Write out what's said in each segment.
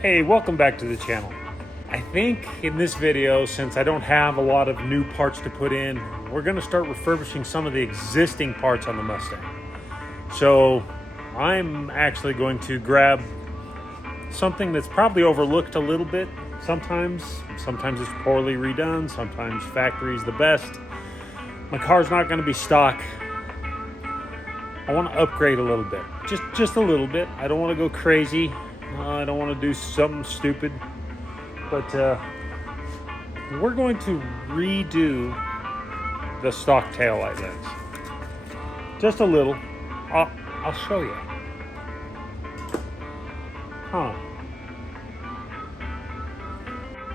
Hey, welcome back to the channel. I think in this video, since I don't have a lot of new parts to put in, we're going to start refurbishing some of the existing parts on the Mustang. So I'm actually going to grab something that's probably overlooked a little bit sometimes. Sometimes it's poorly redone, sometimes factory's the best. My car's not going to be stock. I want to upgrade a little bit, just a little bit. I don't want to go crazy. I don't want to do something stupid, but we're going to redo the stock taillight lens. Just a little. I'll show you. Huh.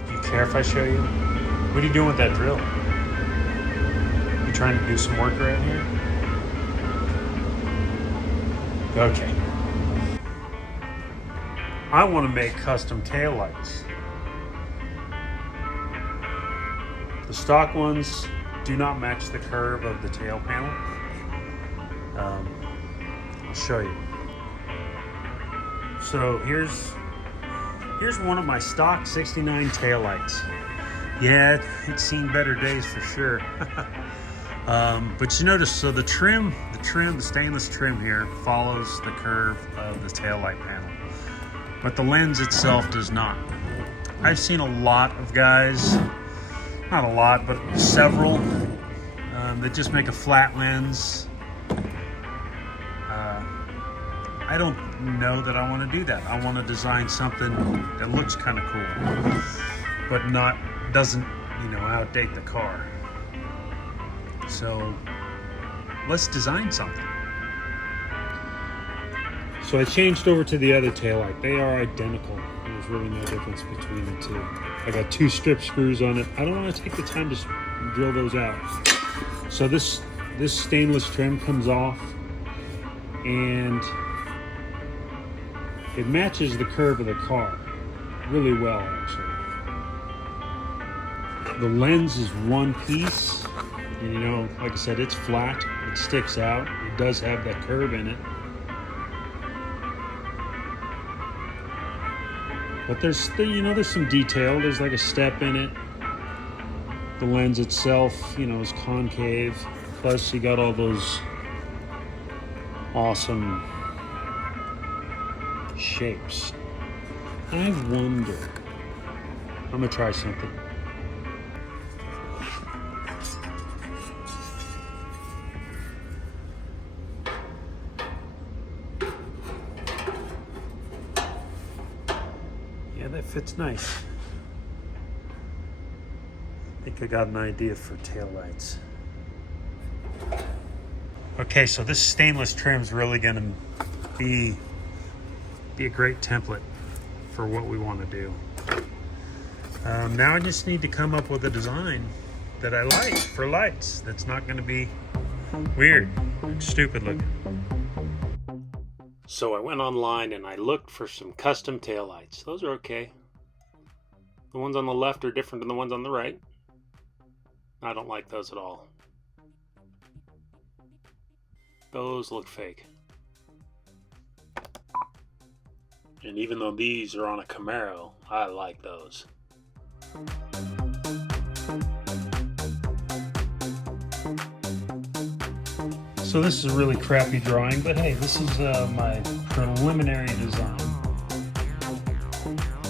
Do you care if I show you? What are you doing with that drill? You trying to do some work around here? Okay. I want to make custom taillights. The stock ones do not match the curve of the tail panel. I'll show you. So here's one of my stock 69 taillights. Yeah, it's seen better days for sure. But you notice, so the stainless trim here follows the curve of the taillight panel, but the lens itself does not. I've seen a lot of guys, not a lot, but several, that just make a flat lens. I don't know that I want to do that. I want to design something that looks kind of cool, but doesn't, outdate the car. So let's design something. So I changed over to the other taillight. They are identical. There's really no difference between the two. I got 2 strip screws on it. I don't want to take the time to drill those out. So this stainless trim comes off, and it matches the curve of the car really well, actually. The lens is one piece, and like I said, it's flat, it sticks out, it does have that curve in it. But there's some detail. There's like a step in it. The lens itself, is concave. Plus you got all those awesome shapes. I wonder, I'm gonna try something. Yeah, that fits nice. I think I got an idea for taillights. Okay, so this stainless trim is really gonna be a great template for what we want to do. Now I just need to come up with a design that I like for lights that's not going to be weird and stupid looking. So I went online and I looked for some custom taillights. Those are okay. The ones on the left are different than the ones on the right. I don't like those at all. Those look fake. And even though these are on a Camaro, I like those. So this is a really crappy drawing, but hey, this is my preliminary design.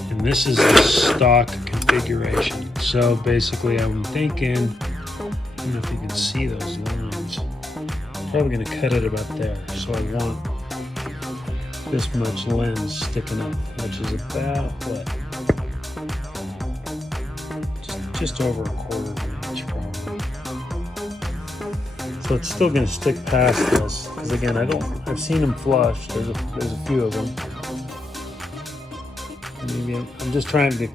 And this is the stock configuration. So basically I'm thinking, I don't know if you can see those lines. I'm probably gonna cut it about there. So I want this much lens sticking up, which is about what? Just over a quarter of an inch probably. So it's still going to stick past this, because again, I've seen them flush. There's a few of them. Maybe I'm just trying to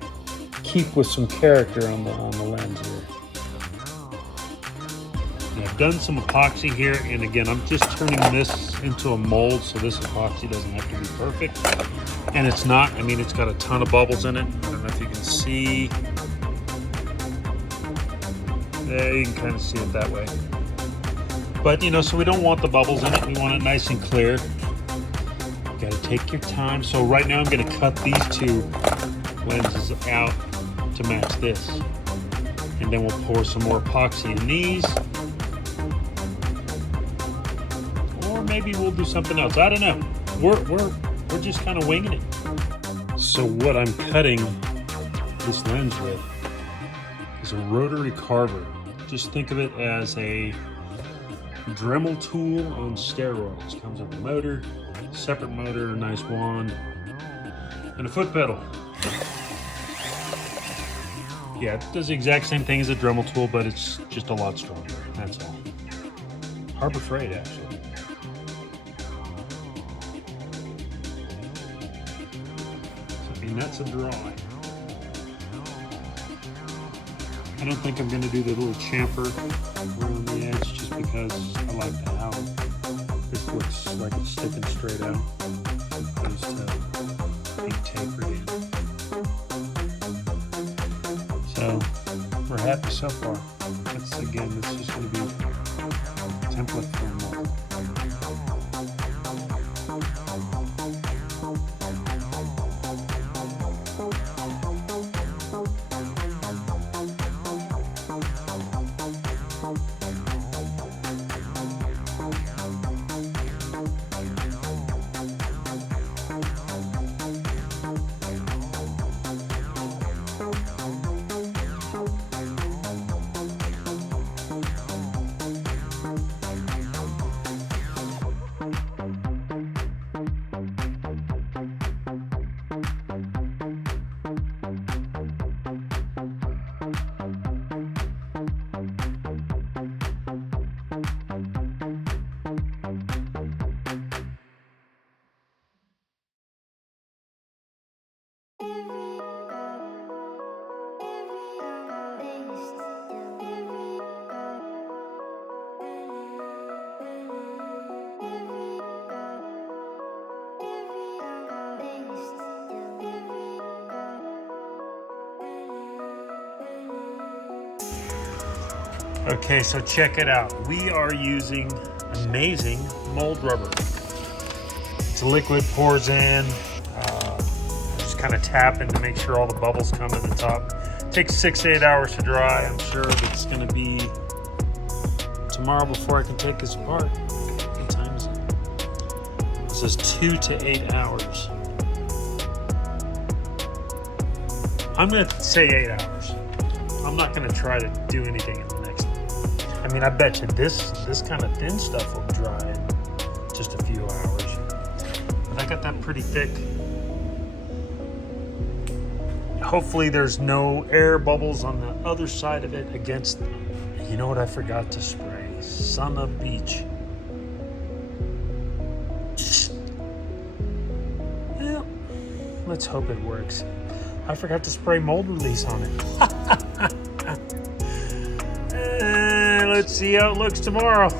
keep with some character on the lens here. I've done some epoxy here, and again, I'm just turning this into a mold, so this epoxy doesn't have to be perfect. And it's not. I mean, it's got a ton of bubbles in it. I don't know if you can see. Yeah, you can kind of see it that way. But, so we don't want the bubbles in it. We want it nice and clear. Got to take your time. So right now I'm going to cut these two lenses out to match this. And then we'll pour some more epoxy in these. Or maybe we'll do something else. I don't know. We're just kind of winging it. So what I'm cutting this lens with is a rotary carver. Just think of it as a Dremel tool on steroids. Comes with a motor, separate motor, a nice wand, and a foot pedal. Yeah, it does the exact same thing as a Dremel tool, but it's just a lot stronger. That's all. Harbor Freight, actually. So, and that's a dry. I don't think I'm going to do the little chamfer around the edge just because I like how this looks like it's sticking straight out. Opposed to being tapered in. So we're happy so far. That's just going to be a template for more. Okay, so check it out. We are using amazing mold rubber. It's a liquid, pours in, just kind of tapping to make sure all the bubbles come to the top. Takes 6 to 8 hours to dry. I'm sure it's going to be tomorrow before I can take this apart. What time is it? It says 2 to 8 hours. I'm going to say 8 hours. I'm not going to try to do anything in the next. I mean, I bet you this kind of thin stuff will dry in just a few hours. But I got that pretty thick. Hopefully there's no air bubbles on the other side of it against, you know what I forgot to spray? Son of beach. Well, let's hope it works. I forgot to spray mold release on it. Let's see how it looks tomorrow.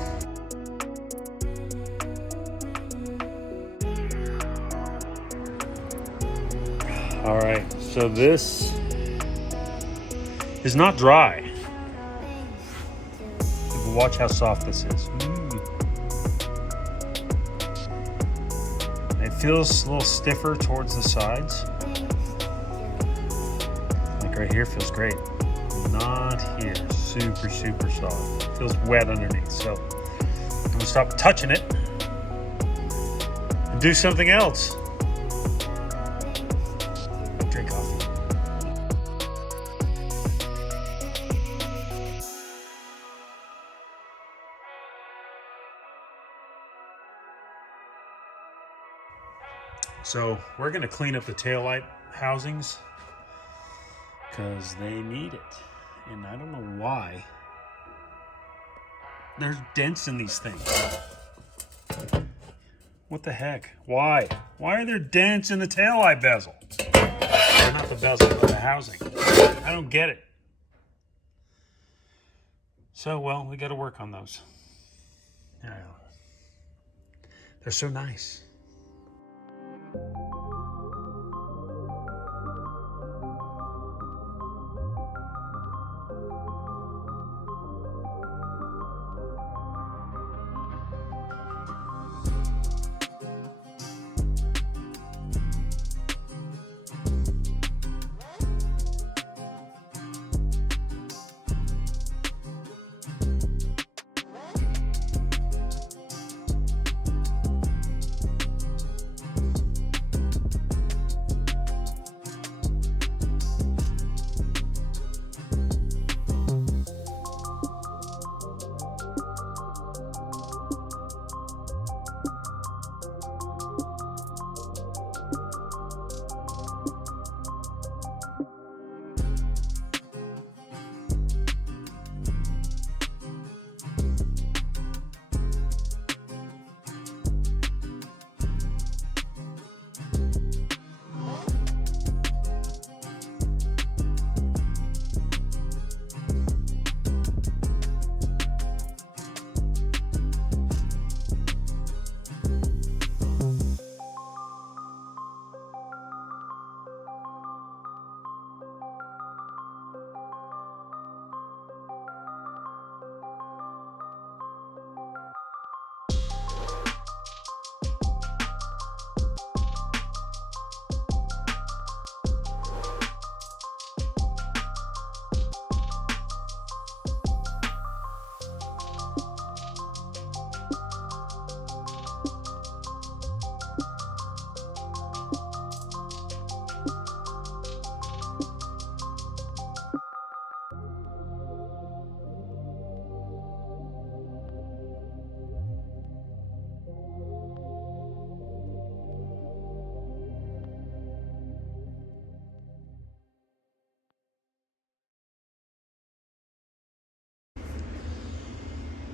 All right, so this is not dry. But watch how soft this is. It feels a little stiffer towards the sides. Like right here feels great. Not here. Super, super soft. Feels wet underneath. So I'm gonna stop touching it and do something else. Drink coffee. So we're gonna clean up the taillight housings because they need it. And I don't know why. There's dents in these things. What the heck? Why? Why are there dents in the taillight bezel? Or not the bezel, but the housing. I don't get it. So, well, we got to work on those. They're so nice.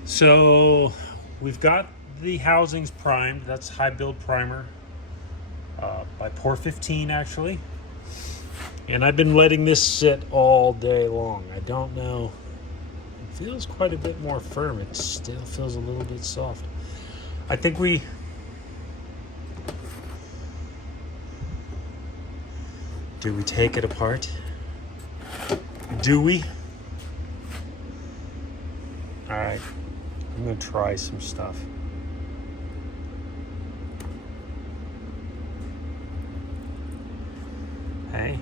So we've got the housings primed. That's high build primer by Pour 15 actually. And I've been letting this sit all day long. I don't know. It feels quite a bit more firm. It still feels a little bit soft. I think do we take it apart? Do we? All right, I'm gonna try some stuff. Hey.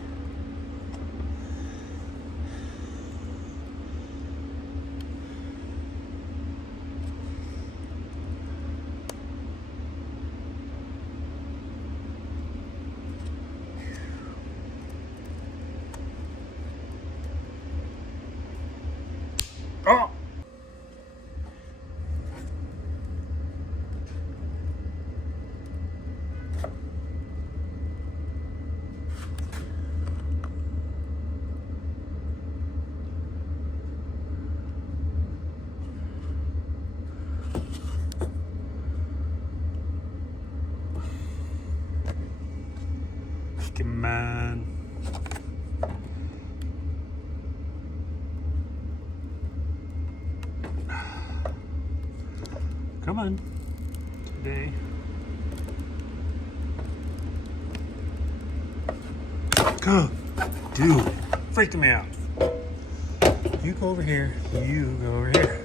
Oh! Come on. Come on. Today. Go. Dude. Freaking me out. You go over here. You go over here.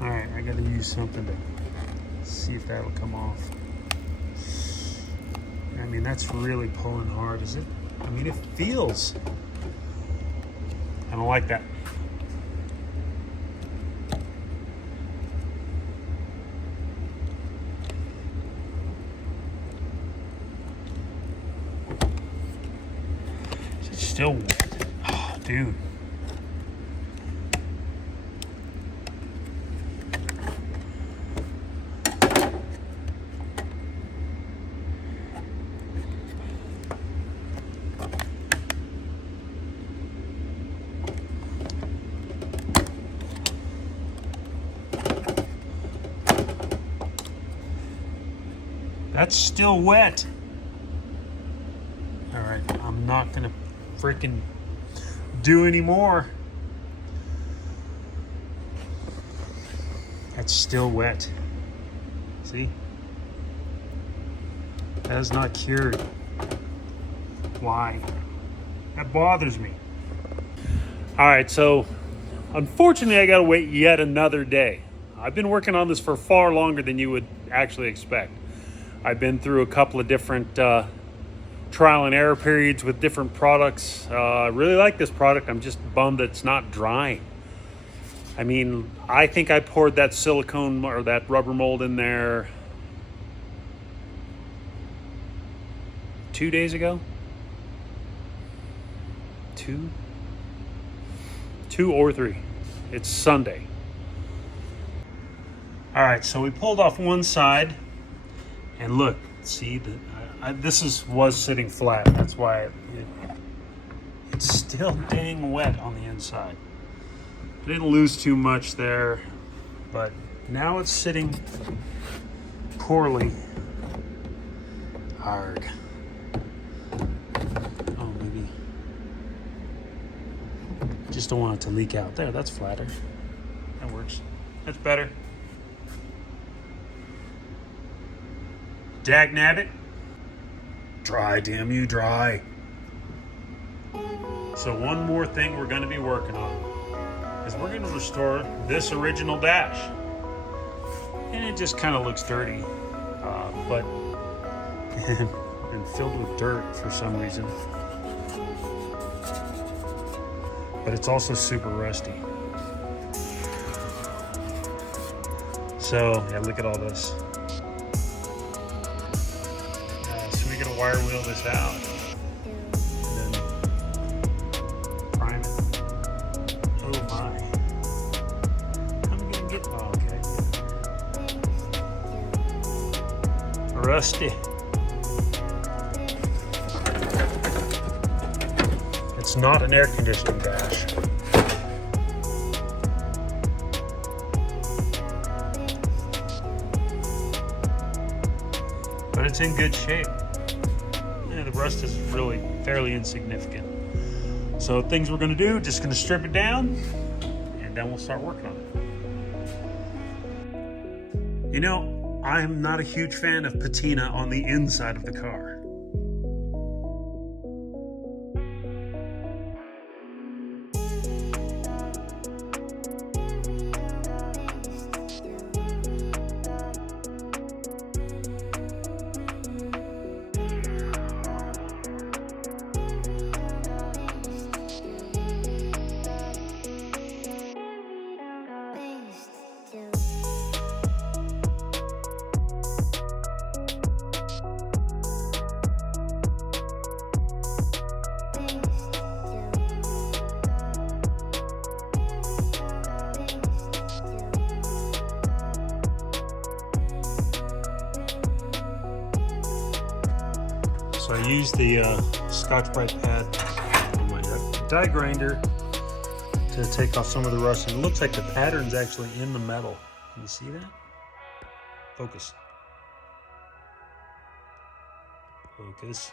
Alright, I gotta use something to see if that'll come off. I mean, that's really pulling hard, is it? I mean, it feels. I don't like that. Is it still wet? Oh, dude. That's still wet. All right, I'm not gonna freaking do any more. That's still wet. See? That is not cured. Why? That bothers me. All right, so unfortunately I gotta wait yet another day. I've been working on this for far longer than you would actually expect. I've been through a couple of different trial and error periods with different products. I really like this product. I'm just bummed that it's not drying. I mean, I think I poured that silicone or that rubber mold in there 2 days ago. Two or three. It's Sunday. All right, so we pulled off one side. And look, see, this was sitting flat. That's why it's still dang wet on the inside. I didn't lose too much there, but now it's sitting poorly. Hard. Oh, maybe. Just don't want it to leak out. There, that's flatter. That works. That's better. Dagnabbit. Dry, damn you, dry. So one more thing we're gonna be working on is we're gonna restore this original dash. And it just kind of looks dirty, but and filled with dirt for some reason. But it's also super rusty. So yeah, look at all this. We gotta wire wheel this out and then prime it. Oh my. I'm gonna get, oh, okay. Rusty. It's not an air conditioning dash. But it's in good shape. Yeah, the rust is really fairly insignificant. So things we're gonna do, just gonna strip it down and then we'll start working on it. You know, I'm not a huge fan of patina on the inside of the car. So I used the Scotch-Brite pad on my die grinder to take off some of the rust. And it looks like the pattern's actually in the metal. Can you see that? Focus. Focus.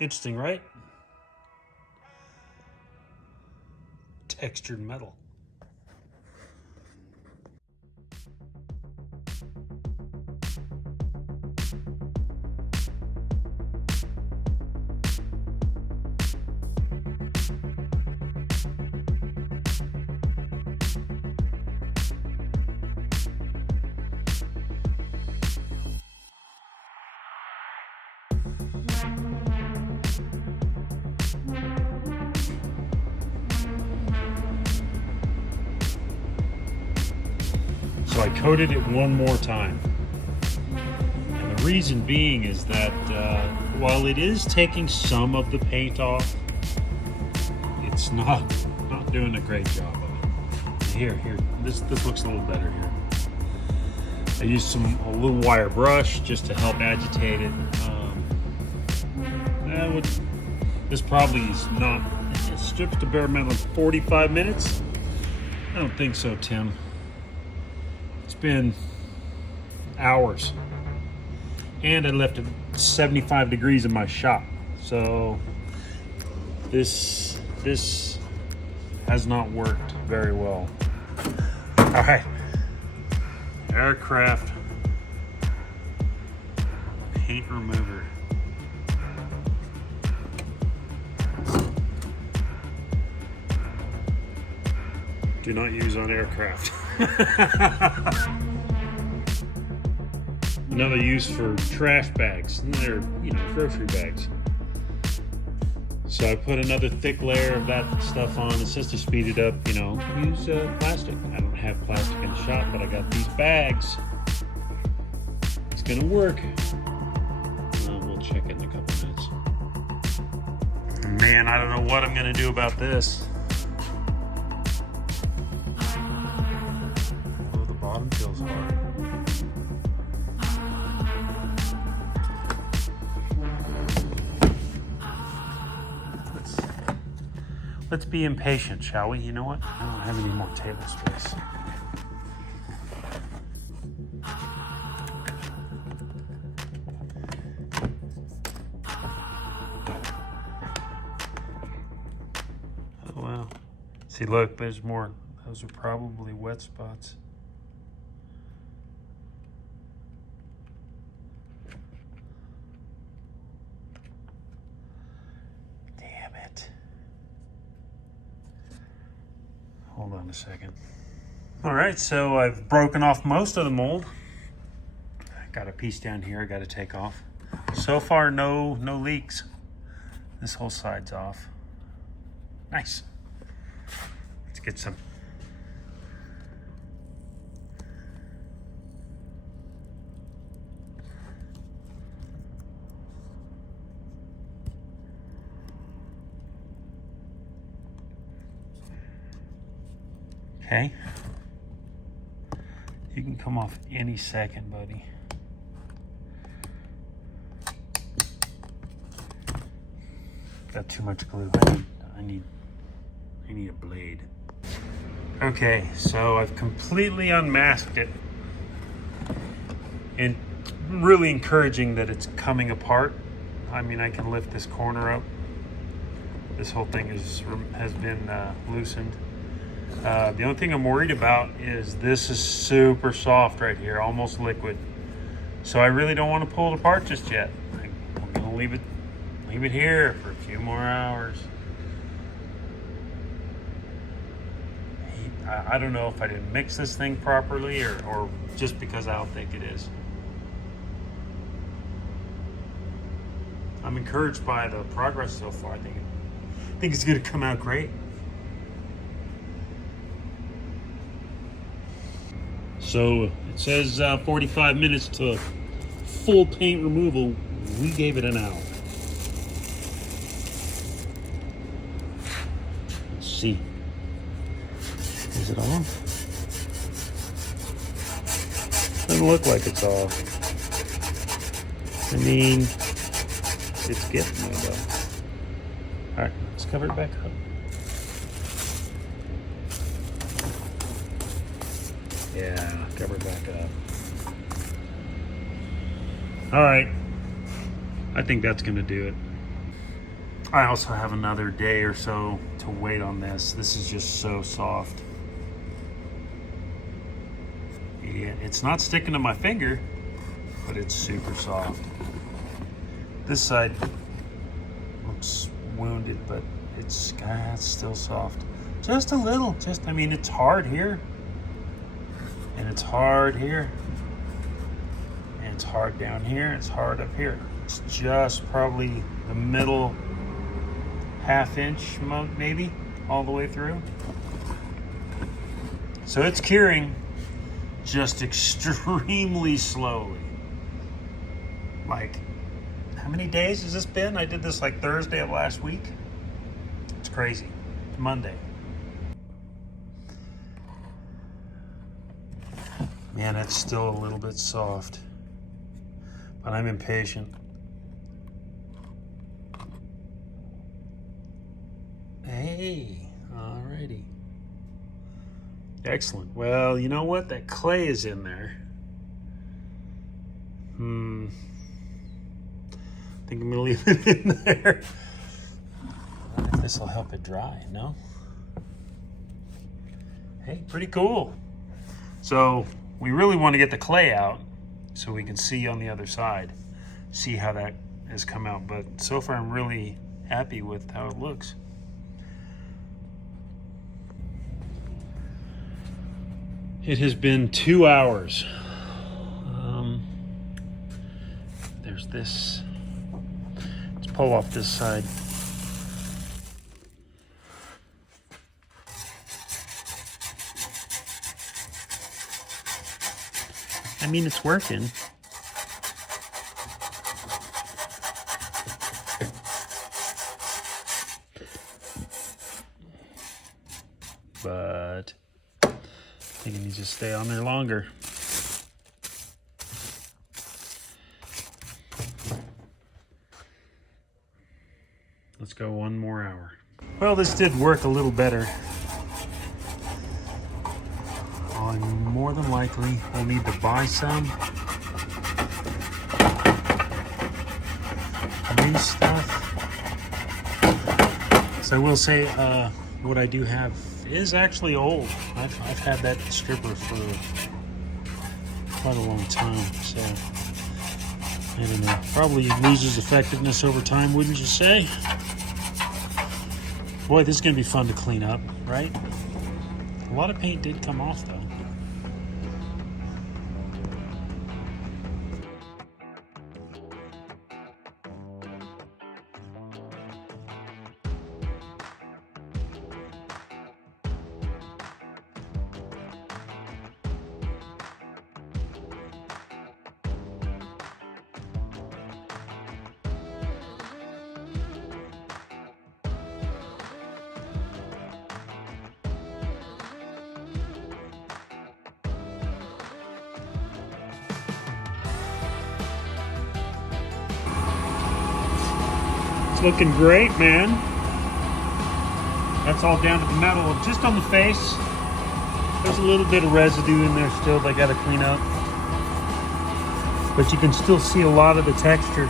Interesting, right? Textured metal. So I coated it one more time. And the reason being is that while it is taking some of the paint off, it's not doing a great job of it. Here, this looks a little better here. I used a little wire brush just to help agitate it. This probably is not, it strips the bare metal in 45 minutes. I don't think so, Tim. It's been hours. And I left it 75 degrees in my shop. So this has not worked very well. All right, aircraft paint remover. Do not use on aircraft. Another use for trash bags. They're, grocery bags. So I put another thick layer of that stuff on. It's just to speed it up, use plastic. I don't have plastic in the shop, but I got these bags. It's gonna work. We'll check it in a couple minutes. Man, I don't know what I'm gonna do about this. Oh, the bottom feels hard. Let's be impatient, shall we? You know what? I don't have any more table space. Oh, wow. See, look, there's more. Those are probably wet spots. Damn it. Hold on a second. All right, so I've broken off most of the mold. I got a piece down here I got to take off. So far, no leaks. This whole side's off. Nice. Let's get some. Okay. You can come off any second, buddy. Got too much glue. I need a blade. Okay, so I've completely unmasked it, and really encouraging that it's coming apart. I mean, I can lift this corner up. This whole thing has been loosened. The only thing I'm worried about is this is super soft right here, almost liquid. So I really don't want to pull it apart just yet. I'm gonna leave it here for a few more hours. I don't know if I didn't mix this thing properly or just because I don't think it is. I'm encouraged by the progress so far. I think it's going to come out great. So it says 45 minutes to full paint removal. We gave it an hour. Let's see. Is it on? Doesn't look like it's off. I mean, it's getting there though. All right, let's cover it back up. Yeah, cover it back up. All right, I think that's gonna do it. I also have another day or so to wait on this. This is just so soft. Yeah, it's not sticking to my finger, but it's super soft. This side looks wounded, but it's still soft. Just a little, I mean, it's hard here. And it's hard here. And it's hard down here, it's hard up here. It's just probably the middle ½ inch, maybe, all the way through. So it's curing, just extremely slowly. Like, how many days has this been? I did this like Thursday of last week. It's crazy. Monday. Man, it's still a little bit soft, but I'm impatient. Hey, alrighty. Excellent. Well, you know what? That clay is in there. I think I'm gonna leave it in there. I wonder if this will help it dry, no? Hey, pretty cool. So we really want to get the clay out so we can see on the other side, see how that has come out. But so far I'm really happy with how it looks. It has been 2 hours. There's this. Let's pull off this side. I mean, it's working. But I think it needs to stay on there longer. Let's go 1 more hour. Well, this did work a little better. More than likely, we'll need to buy some new stuff. So I will say, what I do have is actually old. I've had that stripper for quite a long time, so I don't know. Probably loses effectiveness over time, wouldn't you say? Boy, this is gonna be fun to clean up, right? A lot of paint did come off though. looking great, man. That's all down to the metal. Just on the face, there's a little bit of residue in there still they got to clean up. But you can still see a lot of the texture,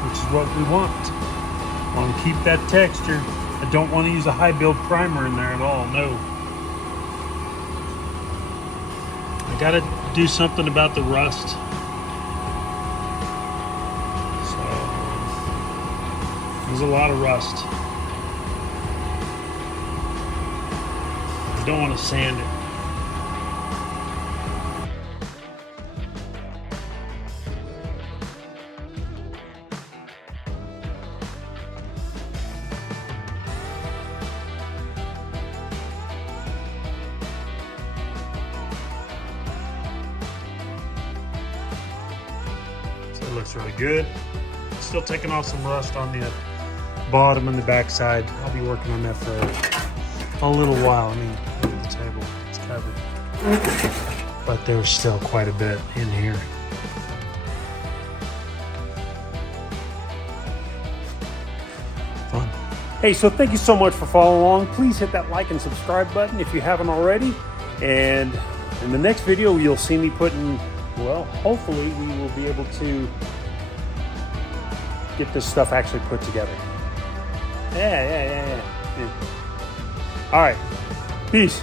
which is what we want. I want to keep that texture. I don't want to use a high build primer in there at all, no. I got to do something about the rust. So, there's a lot of rust. I don't want to sand it. It looks really good. Still taking off some rust on the bottom and the back side. I'll be working on that for a little while. I mean, look at the table, it's covered. But there's still quite a bit in here. Fun. Hey, so thank you so much for following along. Please hit that like and subscribe button if you haven't already. And in the next video, you'll see me putting, well, hopefully we will be able to get this stuff actually put together. Yeah. All right, peace.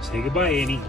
Say goodbye, Annie.